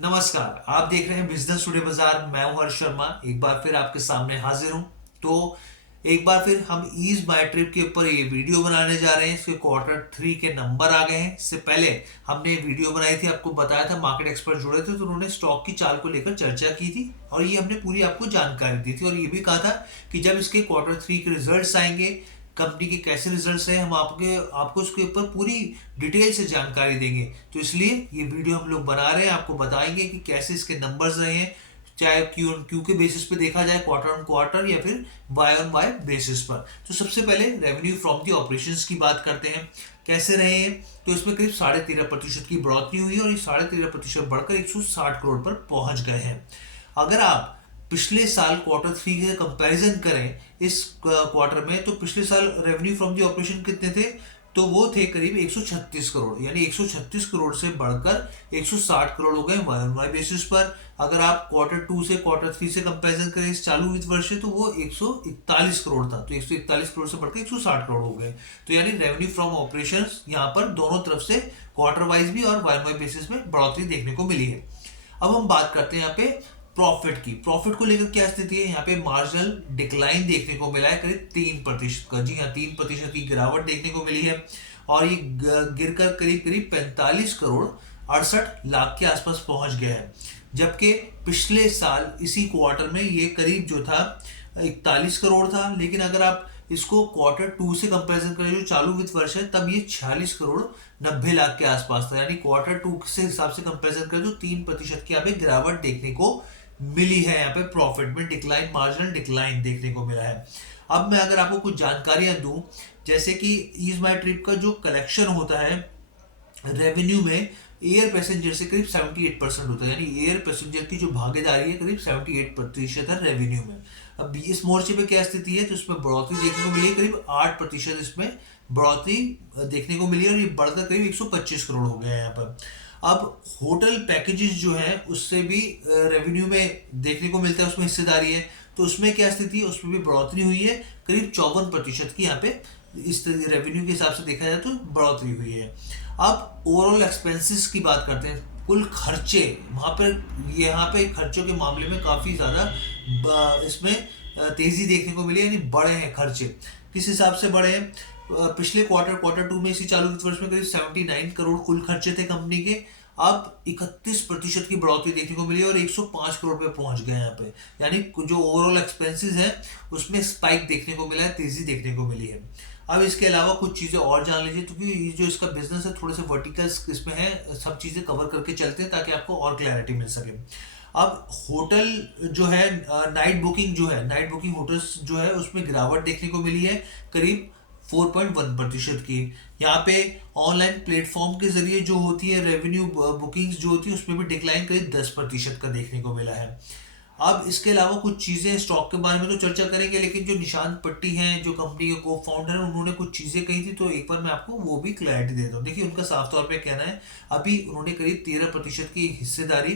नमस्कार, आप देख रहे हैं बिजनेस टुडे बाजार। मैं हूं हर्ष शर्मा, एक बार फिर आपके सामने हाजिर हूं। तो एक बार फिर हम ईज माई ट्रिप के ऊपर ये वीडियो बनाने जा रहे हैं। इसके क्वार्टर 3 के नंबर आ गए हैं। इससे पहले हमने वीडियो बनाई थी, आपको बताया था, मार्केट एक्सपर्ट जुड़े थे तो उन्होंने स्टॉक की चाल को लेकर चर्चा की थी और ये हमने पूरी आपको जानकारी दी थी और ये भी कहा था कि जब इसके क्वार्टर 3 के रिजल्ट्स आएंगे, कंपनी के कैसे रिजल्ट्स हैं, हम आपको उसके ऊपर पूरी डिटेल से जानकारी देंगे। तो इसलिए ये वीडियो हम लोग बना रहे हैं, आपको बताएंगे कि कैसे इसके नंबर्स रहे हैं, चाहे क्यू ऑन क्यू के बेसिस पे देखा जाए, क्वार्टर ऑन क्वार्टर या फिर वाई ऑन वाई बेसिस पर। तो सबसे पहले रेवेन्यू फ्रॉम दी ऑपरेशंस की बात करते हैं, कैसे रहे हैं। तो इसमें करीब 13.5% की बढ़ोतरी हुई और ये 13.5% बढ़कर 160 करोड़ पर पहुंच गए हैं। अगर आप पिछले साल क्वार्टर 3 के कंपैरिजन करें इस क्वार्टर में, तो पिछले साल रेवेन्यू फ्रॉम दी ऑपरेशन कितने थे, तो वो थे करीब 136 करोड़, यानी 136 करोड़ से बढ़कर 160 करोड़ हो गए वाई ऑन वाई बेसिस पर। अगर आप क्वार्टर 2 से क्वार्टर 3 से कंपैरिजन करें इस चालू वित्त वर्ष से, तो वो 141 करोड़ था, तो 141 करोड़ से बढ़कर 160 करोड़ हो गए। तो यानी रेवेन्यू फ्रॉम ऑपरेशंस यहाँ पर दोनों तरफ से क्वार्टर वाइज भी और वाई ऑन वाई बेसिस में बढ़ोतरी देखने को मिली है। अब हम बात करते हैं यहाँ पे प्रॉफिट की। प्रॉफिट को लेकर क्या स्थिति है, यहाँ पे मार्जिनल डिक्लाइन देखने को मिला है करीब 3% का। जी हाँ, 3% की गिरावट देखने को मिली है और ये गिरकर करीब करीब 45 करोड़ 68 लाख के आसपास पहुंच गया है। जबकि पिछले साल इसी क्वार्टर में ये करीब जो था 41 करोड़ था, लेकिन अगर आप इसको क्वार्टर 2 से कंपैरिजन करें जो चालू वित्त वर्ष है, तब ये 46 करोड़ 90 लाख के आसपास था। यानी क्वार्टर 2 से हिसाब से कंपैरिजन करें तो 3% की यहाँ पे गिरावट देखने को मिली है। यहाँ पे प्रॉफिट में डिक्लाइन, मार्जिनल डिक्लाइन देखने को मिला है। अब मैं अगर आपको कुछ जानकारियां दूं, जैसे कि ईज माई ट्रिप का जो कलेक्शन होता है रेवेन्यू में, एयर पैसेंजर से करीब 78% होता है, यानी एयर पैसेंजर की जो भागीदारी है करीब 78% है रेवेन्यू में। अब इस मोर्चे पे क्या स्थिति है, तो इसमें बढ़ोतरी देखने को मिली है, करीब 8% इसमें बढ़ोतरी देखने को मिली है और ये बढ़कर करीब 125 करोड़ हो गया है यहाँ पर। अब होटल पैकेजेस जो है उससे भी रेवेन्यू में देखने को मिलता है, उसमें हिस्सेदारी है, तो उसमें क्या स्थिति है, उसमें भी बढ़ोतरी हुई है, करीब 54% की यहाँ पे इस रेवेन्यू के हिसाब से देखा जाए तो बढ़ोतरी हुई है। अब ओवरऑल एक्सपेंसेस की बात करते हैं, कुल खर्चे वहाँ पर, यहाँ पे खर्चों के मामले में काफ़ी ज़्यादा इसमें तेज़ी देखने को मिली, यानी बढ़े हैं खर्चे। किस हिसाब से बढ़े हैं, पिछले क्वार्टर 2 में इसी चालू वित्त वर्ष में करीब 79 करोड़ कुल खर्चे थे कंपनी के, अब 31% की बढ़ोतरी देखने को मिली और 105 करोड़ पे पहुंच गए यहाँ पे। यानी जो ओवरऑल एक्सपेंसेस है उसमें स्पाइक देखने को मिला है, तेजी देखने को मिली है। अब इसके अलावा कुछ चीज़ें और जान लीजिए, क्योंकि ये जो इसका बिजनेस है थोड़े से वर्टिकल्स इसमें है, सब चीज़ें कवर करके चलते हैं ताकि आपको और क्लैरिटी मिल सके। अब होटल जो है, नाइट बुकिंग जो है, नाइट बुकिंग होटल्स जो है उसमें गिरावट देखने को मिली है करीब 4.1% की। यहाँ पे ऑनलाइन प्लेटफॉर्म के जरिए जो होती है रेवेन्यू बुकिंग्स जो होती है उसमें भी डिक्लाइन करीब 10% का देखने को मिला है। अब इसके अलावा कुछ चीज़ें स्टॉक के बारे में तो चर्चा करेंगे, लेकिन जो निशांत पट्टी हैं जो कंपनी के को फाउंडर हैं, उन्होंने कुछ चीज़ें कही थी, तो एक बार मैं आपको वो भी क्लैरिटी देता हूँ। देखिए उनका साफ तौर पे कहना है, अभी उन्होंने करीब 13% की हिस्सेदारी,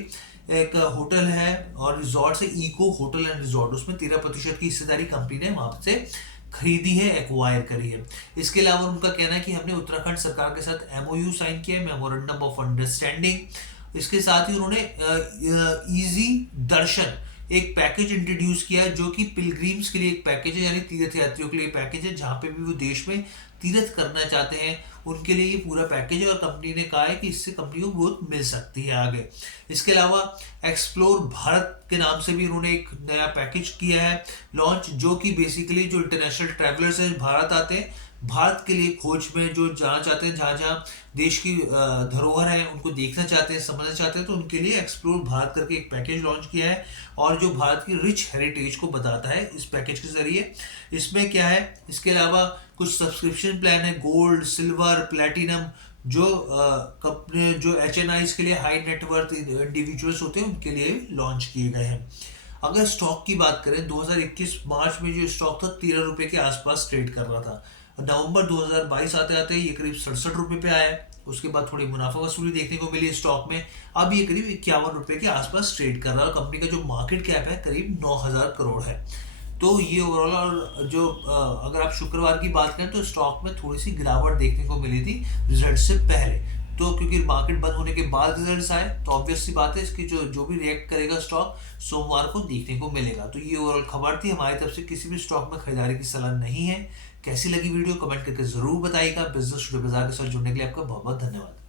एक होटल है और रिजॉर्ट से, इको होटल एंड रिजॉर्ट, उसमें 13% की हिस्सेदारी कंपनी ने वहाँ से खरीदी है, एक्वायर करी है। इसके अलावा उनका कहना है कि हमने उत्तराखंड सरकार के साथ एमओयू साइन किया है, मेमोरेंडम ऑफ अंडरस्टैंडिंग। इसके साथ ही उन्होंने इजी दर्शन एक पैकेज इंट्रोड्यूस किया है, जो कि पिलग्रिम्स के लिए एक पैकेज है, यानी तीर्थ यात्रियों के लिए पैकेज है, जहाँ पे भी वो देश में तीर्थ करना चाहते हैं उनके लिए ये पूरा पैकेज है और कंपनी ने कहा है कि इससे कंपनी को ग्रोथ मिल सकती है आगे। इसके अलावा एक्सप्लोर भारत के नाम से भी उन्होंने एक नया पैकेज किया है लॉन्च, जो कि बेसिकली जो इंटरनेशनल ट्रैवलर्स हैं भारत आते हैं, भारत के लिए खोज में जो जाना चाहते हैं, जहाँ जहाँ देश की धरोहर है उनको देखना चाहते हैं, समझना चाहते हैं, तो उनके लिए एक्सप्लोर भारत करके एक पैकेज लॉन्च किया है और जो भारत की रिच हेरिटेज को बताता है इस पैकेज के जरिए। इसमें क्या है, इसके अलावा कुछ सब्सक्रिप्शन प्लान है, गोल्ड, सिल्वर, प्लेटिनम, जो कंपनी जो एचएनआईज के लिए, हाई नेटवर्थ इंडिविजुअल्स होते हैं, उनके लिए लॉन्च किए गए हैं। अगर स्टॉक की बात करें, 2021 मार्च में जो स्टॉक था 13 रुपए के आसपास ट्रेड कर रहा था। नवंबर 2022 आते आते ये करीब 67 रुपए पे आया है। उसके बाद थोड़ी मुनाफा वसूली देखने को मिली स्टॉक में, अब ये करीब 51 रुपए के आसपास ट्रेड कर रहा है। कंपनी का जो मार्केट कैप है करीब 9000 करोड़ है। तो ये ओवरऑल जो अगर आप शुक्रवार की बात करें तो स्टॉक में थोड़ी सी गिरावट देखने को मिली थी रिजल्ट से पहले। तो क्योंकि मार्केट बंद होने के बाद रिजल्ट्स आए तो ऑब्वियस सी बात है इसकी जो जो भी रिएक्ट करेगा स्टॉक सोमवार को देखने को मिलेगा। तो ये ओवरऑल खबर थी, हमारी तरफ से किसी भी स्टॉक में खरीदारी की सलाह नहीं है। कैसी लगी वीडियो कमेंट करके जरूर बताइएगा। बिजनेस टुडे बाजार के साथ जुड़ने के लिए आपका बहुत बहुत धन्यवाद।